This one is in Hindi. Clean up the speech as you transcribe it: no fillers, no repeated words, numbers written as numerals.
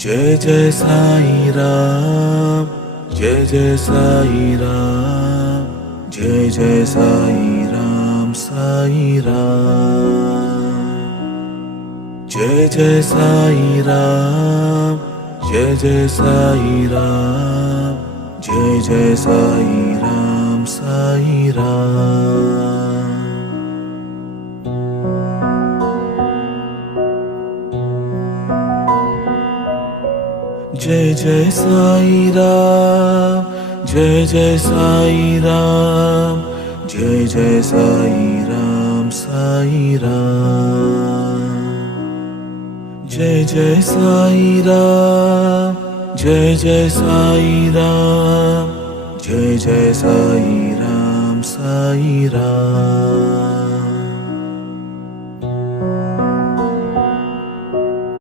जय जय साई राम, जय जय साई राम, जय जय साई राम, साई राम। जय जय साई राम, जय जय साई राम, जय जय साई राम, साई राम। जय जय साई राम, जय जय साई राम, जय जय साई राम, साई राम। जय जय साई राम, जय जय साई राम, जय जय साई राम, साई राम।